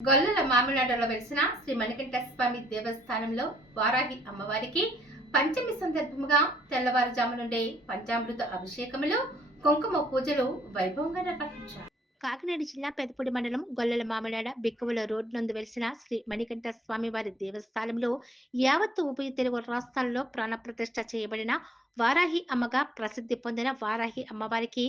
గొల్లల మామిడాడలో వెలిసిన శ్రీ మణికంఠ స్వామి దేవస్థానంలో వారాహి అమ్మవారికి పంచమి సందర్భముగా తెల్లవారుజాము నుండి పంచామృత అభిషేకములు కుంకుమ పూజలు వైభవంగా నిర్వహించారు. కాకినాడ జిల్లా పెదపూడి మండలం గొల్లల మామిడాడ బిక్కవుల రోడ్ నందు వెలిసిన శ్రీ మణికంఠ స్వామి వారి దేవస్థానంలో యావత్తు ఉభయ తెలుగు రాష్ట్రాల్లో ప్రాణప్రతిష్ఠ చేయబడిన వారాహి అమ్మగా ప్రసిద్ధి పొందిన వారాహి అమ్మవారికి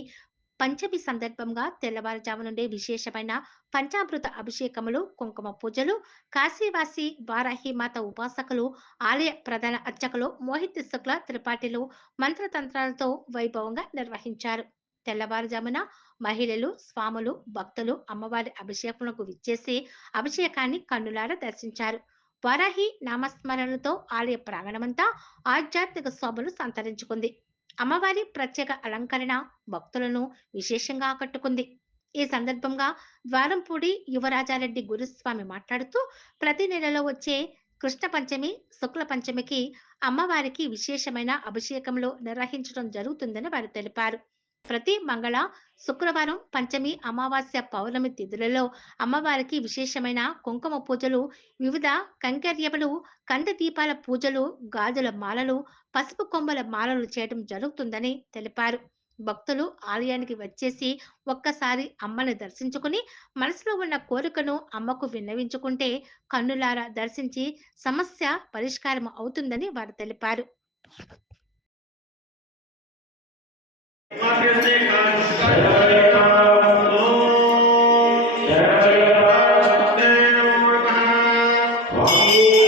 పంచమి సందర్భంగా తెల్లవారుజాము నుండి విశేషమైన పంచామృత అభిషేకములు కుంకుమ పూజలు కాశీవాసి వారాహి మాత ఉపాసకులు ఆలయ ప్రధాన అర్చకులు మోహిత్ శుక్ల త్రిపాఠిలు మంత్రతంత్రాలతో వైభవంగా నిర్వహించారు. తెల్లవారుజామున మహిళలు స్వాములు భక్తులు అమ్మవారి అభిషేకములకు విచ్చేసి అభిషేకాన్ని కన్నులార దర్శించారు. వారాహి నామస్మరణలతో ఆలయ ప్రాంగణమంతా ఆధ్యాత్మిక శోభలు సంతరించుకుంది. అమ్మవారి ప్రత్యేక అలంకరణ భక్తులను విశేషంగా ఆకట్టుకుంది. ఈ సందర్భంగా ద్వారంపూడి యువరాజారెడ్డి గురుస్వామి మాట్లాడుతూ ప్రతి నెలలో వచ్చే కృష్ణ పంచమి శుక్ల పంచమికి అమ్మవారికి విశేషమైన అభిషేకంలో నిర్వహించడం జరుగుతుందని వారు తెలిపారు. ప్రతి మంగళ శుక్రవారం పంచమి అమావాస్య పౌర్ణమి తిథులలో అమ్మవారికి విశేషమైన కుంకుమ పూజలు వివిధ కంకర్యములు కంద దీపాల పూజలు గాజుల మాలలు పసుపు కొమ్మల మాలలు చేయడం జరుగుతుందని తెలిపారు. భక్తులు ఆలయానికి వచ్చేసి ఒక్కసారి అమ్మని దర్శించుకుని మనసులో ఉన్న కోరికను అమ్మకు విన్నవించుకుంటే కన్నులారా దర్శించి సమస్య పరిష్కారం అవుతుందని వారు తెలిపారు. Wow.